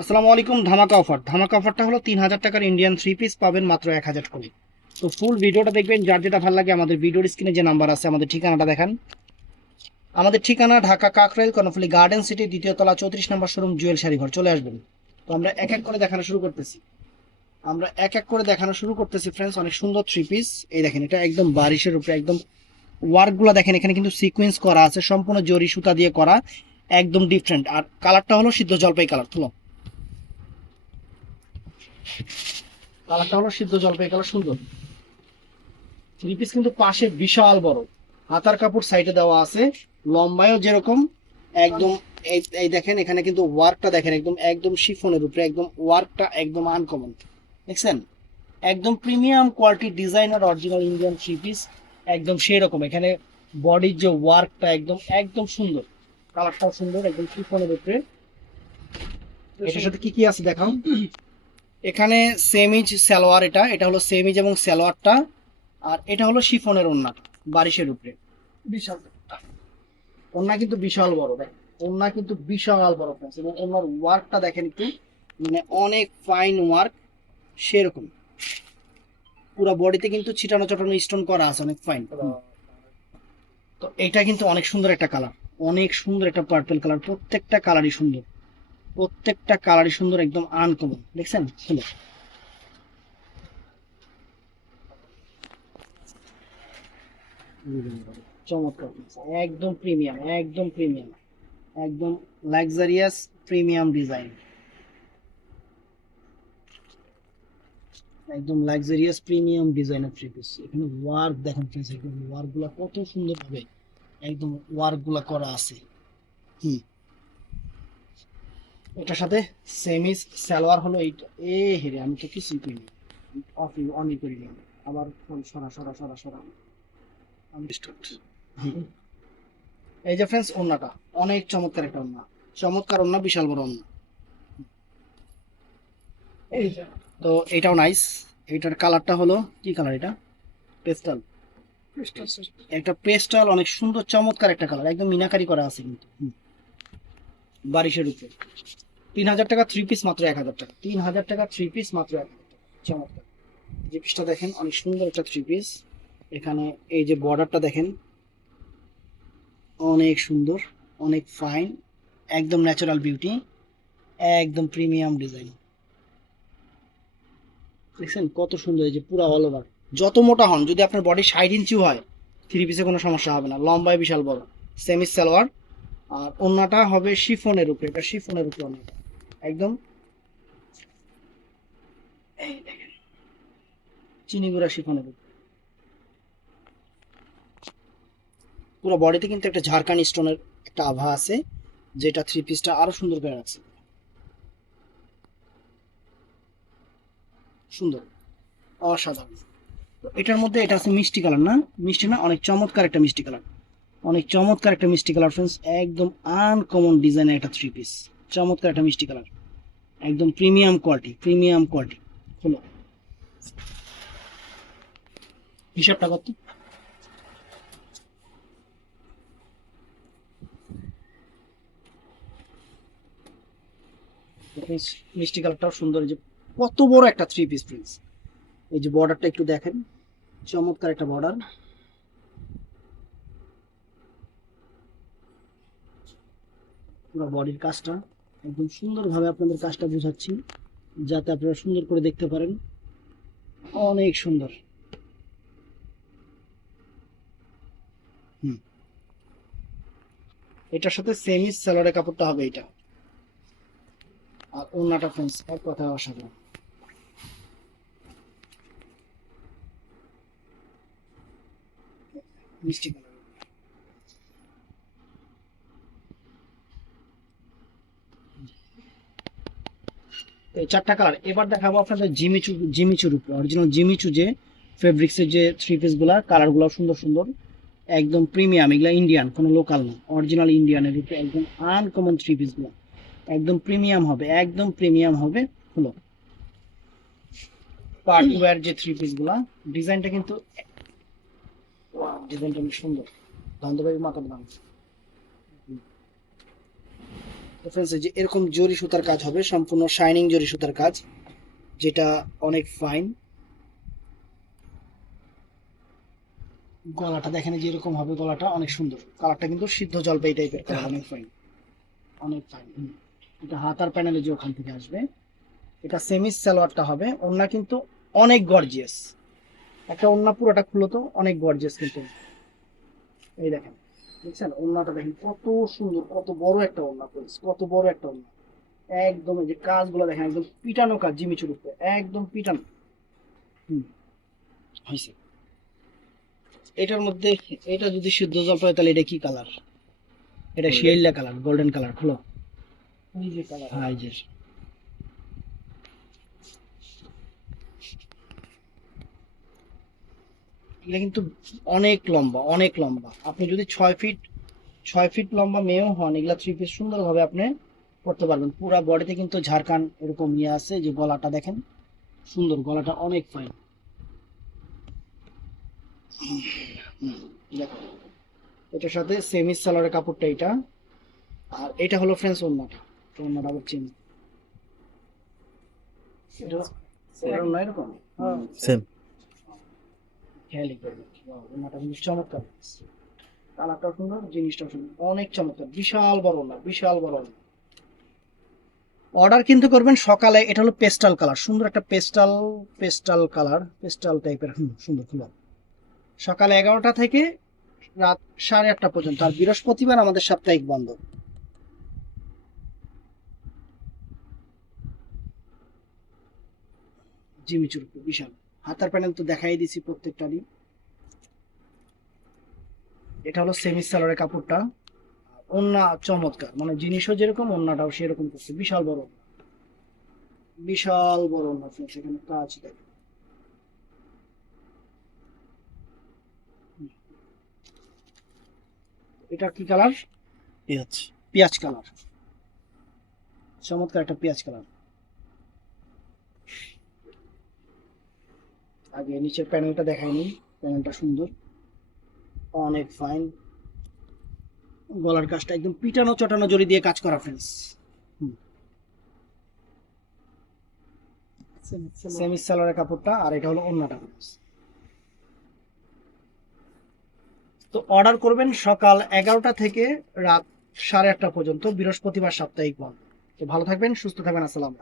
আসসালামু আলাইকুম। ধামাকা অফারটা হলো 3,000 টাকার ইন্ডিয়ান থ্রি পিস পাবেন মাত্র 1,000 করে। তো ফুল ভিডিওটা দেখবেন, যার যেটা ভালো লাগে আমাদের ভিডিওর স্ক্রিনে যে নাম্বার আছে, আমাদের ঠিকানাটা দেখান। আমাদের ঠিকানা ঢাকা কাকরাইল কর্ণফুলী গার্ডেন সিটি, দ্বিতীয় তলা, 34 নম্বর শোরুম, জুয়েল শাড়ি ঘর। চলে আসবেন। তো আমরা এক এক করে দেখানো শুরু করতেছি। ফ্রেন্ডস, অনেক সুন্দর থ্রি পিস। এই দেখেন, এটা একদম বারিশের উপরে, একদম ওয়ার্কগুলো দেখেন, এখানে কিন্তু সিকোয়েন্স করা আছে, সম্পূর্ণ জরি সুতা দিয়ে করা, একদম ডিফারেন্ট। আর কালারটা হলো সিদ্ধ জলপাই কালার। সিদ্ধ জলপাই কালার, সুন্দর থ্রি পিস। কিন্তু পাশে বিশাল বড় হাতার কাপড় সাইডে দেওয়া আছে, লম্বায়ও যেরকম একদম। এই দেখেন, এখানে কিন্তু ওয়ার্কটা দেখেন, একদম একদম শিফনের উপরে, একদম ওয়ার্কটা একদম আনকমন। দেখছেন, একদম premium quality designer original Indian three piece, একদম সেই রকম। এখানে বডির যে ওয়ার্কটা একদম একদম সুন্দর, কালারটাও সুন্দর, একদম শিফনের উপরে। এটার সাথে কি কি আছে দেখাও। এখানে সেমিজ সালোয়ার, এটা এটা হলো সেমিজ এবং সালোয়ারটা। আর এটা হলো শিফনের ওড়না, বারিশের উপরে বিশাল ওড়না, কিন্তু বিশাল বড় দেখ, ওড়না কিন্তু বিশাল বড় ফ্রেন্ডস। এবং ওড়নার ওয়ার্কটা দেখেন একটু, মানে অনেক ফাইন ওয়ার্ক সেরকম। পুরো বডিতে কিন্তু ছিটানো চাটানো স্টোন করা আছে, অনেক ফাইন। তো এটা কিন্তু অনেক সুন্দর একটা কালার, অনেক সুন্দর একটা পার্পল কালার। প্রত্যেকটা কালারই সুন্দর, একদম আনকমন। দেখছেন, হলো চমৎকার, একদম প্রিমিয়াম, একদম প্রিমিয়াম, একদম লাক্সারিয়াস প্রিমিয়াম ডিজাইন, একদম লাক্সারিয়াস প্রিমিয়াম ডিজাইনের থ্রি পিস। এখানে ওয়ার্ক দেখেন ফ্রেন্ডস, একদম ওয়ার্ক গুলা কত সুন্দর ভাবে একদম ওয়ার্ক গুলা করা আছে। হুম, এটার সাথে সেমিস সালোয়ার হলো এইটা। হেরে, আমি তো কিছুই করিনি, অনই করিনি। আবার সরা সরা সরা সরা, আমি স্টার্ট। এই যে ফ্রেন্ডস, ওন্নাটা অনেক চমৎকার একটা ওন্না, চমৎকার ওন্না, বিশাল বড় ওন্না। এই যে, তো এটাও নাইস। এটার কালারটা হলো কি কালার, এটা পেস্টাল, একটা পেস্টাল, অনেক সুন্দর চমৎকার একটা কালার, একদম মিনাকারি করা আছে কিন্তু। বারিশের উপরে 3,000 টাকা থ্রি পিস মাত্র 1,000 টাকা, 3,000 টাকা থ্রি পিস মাত্র 1,000 টাকা। চমৎকার। যে পিসটা দেখেন, অনেক সুন্দর একটা থ্রি পিস। এখানে এই যে বর্ডারটা দেখেন, অনেক সুন্দর, অনেক ফাইন, একদম ন্যাচারাল বিউটি, একদম প্রিমিয়াম ডিজাইন। দেখছেন কত সুন্দর, এই যে পুরো অল ওভার। যত মোটা হন, যদি আপনার বডি 60 ইঞ্চিও হয়, থ্রি পিসে কোনো সমস্যা হবে না, লম্বায় বিশাল বড়। সেমিস সালোয়ার, আর ওন্নাটা হবে শিফনের উপরে, এটা শিফনের উপরে ওন্নাটা একদম। এই দেখেন, চিনি গুঁড়া শিফনের উপরে, পুরো বডিতে কিন্তু একটা ঝাড়খান্ড স্টোনের একটা আভা আছে, যেটা থ্রি পিসটা আরো সুন্দর করে রাখছে। সুন্দর, অসাধারণ। তো এটার মধ্যে এটা আছে মিষ্টি কালার, না মিষ্টি না, অনেক চমৎকার একটা মিষ্টি কালার, অনেক চমৎকার একটা মিষ্টি কালার ফ্রেন্ডস। একদম আনকমন ডিজাইনের একটা থ্রি পিস, চমৎকার একটা মিষ্টি কালার, একদম প্রিমিয়াম কোয়ালিটি, প্রিমিয়াম কোয়ালিটি। হলো হিসাবটা কত। মিষ্টি কালারটাও সুন্দর, এই যে কত বড় একটা থ্রি পিস ফ্রেন্ডস। এই যে বর্ডারটা একটু দেখেন, চমৎকার একটা বর্ডার। পুরো বডির কাজটা একদম সুন্দরভাবে আপনাদের কাজটা বোঝাচ্ছি, যাতে আপনারা সুন্দর করে দেখতে পারেন, অনেক সুন্দর। হুম, এটার সাথে সেমি সালোয়ারের কাপড়টা হবে এটা। আর ওন্নাটা ফ্রেন্ডস এক কথায় অসাধারণ, মিষ্টি কালার। এই চারটা কালার। এবার দেখাবো আপনাদের জিমিচুর উপরে, অরিজিনাল জিমিচু যে ফেব্রিক্সের যে থ্রি পিস গুলা, কালার গুলো সুন্দর সুন্দর, একদম প্রিমিয়াম। এগুলা ইন্ডিয়ান, কোনো লোকাল না, অরিজিনাল ইন্ডিয়ানের উপরে একদম আনকমন থ্রি পিস গুলা, একদম প্রিমিয়াম হবে, একদম প্রিমিয়াম হবে। হলো পার্টি ওয়্যার যে থ্রি পিস গুলা, ডিজাইনটা কিন্তু, ডিজাইনটা অনেক সুন্দর, ধান্দবাড়ির মাথার দাম। তো ফ্রেন্ডস এই যে এরকম জরি সুতার কাজ হবে, সম্পূর্ণ শাইনিং জরি সুতার কাজ, যেটা অনেক ফাইন। গলাটা দেখেন যে এরকম হবে, গলাটা অনেক সুন্দর, কালারটা কিন্তু সিদ্ধ জলপাই টাইপের কালার, অনেক ফাইন, অনেক ফাইন। এটা হাতার প্যানেলে যে ওখান থেকে আসবে। এটা সেমি সালোয়ারটা হবে, ওড়না কিন্তু অনেক গর্জিয়াস, একটা ওড়না পুরোটা খুলো তো, অনেক গর্জিয়াস কিন্তু। এই দেখেন, দেখছেন ওড়নাটা দেখেন কত সুন্দর, কত বড় একটা ওড়না পড়েছে, কত বড় একটা ওড়না। একদম এই যে কাজগুলো দেখেন, একদম পিটানো কাজ, জিমিচুর উপরে একদম পিটানো। হুম, হয়েছে। এটার মধ্যে, এটা যদি সিদ্ধ জলপাই তাহলে এটা কি কালার? এটা শিয়াইলা কালার, গোল্ডেন কালার, খুলো। এই যে কালার, হ্যাঁ এই যে। এটা কিন্তু অনেক লম্বা, অনেক লম্বা। আপনি যদি 6 ফিট লম্বা মেয়েও হন, এগুলা 3 পিস সুন্দরভাবে আপনি করতে পারবেন। পুরা বডিতে কিন্তু ঝাড়খান এরকম ইয়ে আছে, যে গলাটা দেখেন সুন্দর, গলাটা অনেক ফাইন। দেখো, এটার সাথে সেমি সালোয়ারের কাপড়টা এটা, আর এটা হলো ফ্রেন্ডস ওড়নাটা। তো ওড়নাটা আবার চেঞ্জ, এটা এটা ওড়না এরকম সেম। খেয়ালি করবেন। ওড়নাটা কিন্তু চমৎকার, কালারটাও সুন্দর, জিনিসটাও সুন্দর, অনেক চমৎকার, বিশাল বড় না, বিশাল বড় না। অর্ডার কিন্তু করবেন সকালে। এটা হলো পেস্টাল কালার, সুন্দর একটা পেস্টাল, পেস্টাল কালার, পেস্টাল টাইপের, সুন্দর ফুল। সকাল 11টা থেকে রাত 8:30 পর্যন্ত, আর বৃহস্পতিবার আমাদের সাপ্তাহিক বন্ধ। জিমিচুর বিশাল, হাতার প্যানেল তো দেখাই দিছি প্রত্যেকটারই। এটা হলো সেমি সালোয়ারের কাপড়টা, ওন্না চমৎকার, মানে জিনিসও যেরকম ওন্নাটাও সেরকম করছে, বিশাল বড়, বিশাল বড় ওন্না। সেখানে কাজ দেখেন, এটা কি কালার? পেঁয়াজ। পেঁয়াজ কালার, চমৎকার একটা পেঁয়াজ কালার। আগে নিচের প্যানেলটা দেখাইনি, প্যানেলটা সুন্দর, অনেক ফাইন। গলার কাজটা একদম পিটানো চটানো জড়ি দিয়ে কাজ করা ফ্রেন্ডস। সেমি সালোয়ারের কাপড়টা, আর এটা হলো ওড়নাটা। তো অর্ডার করবেন সকাল 11টা থেকে রাত 8:30 পর্যন্ত, বৃহস্পতিবার সাপ্তাহিক বন্ধ। তো ভালো থাকবেন, সুস্থ থাকবেন, আসসালাম।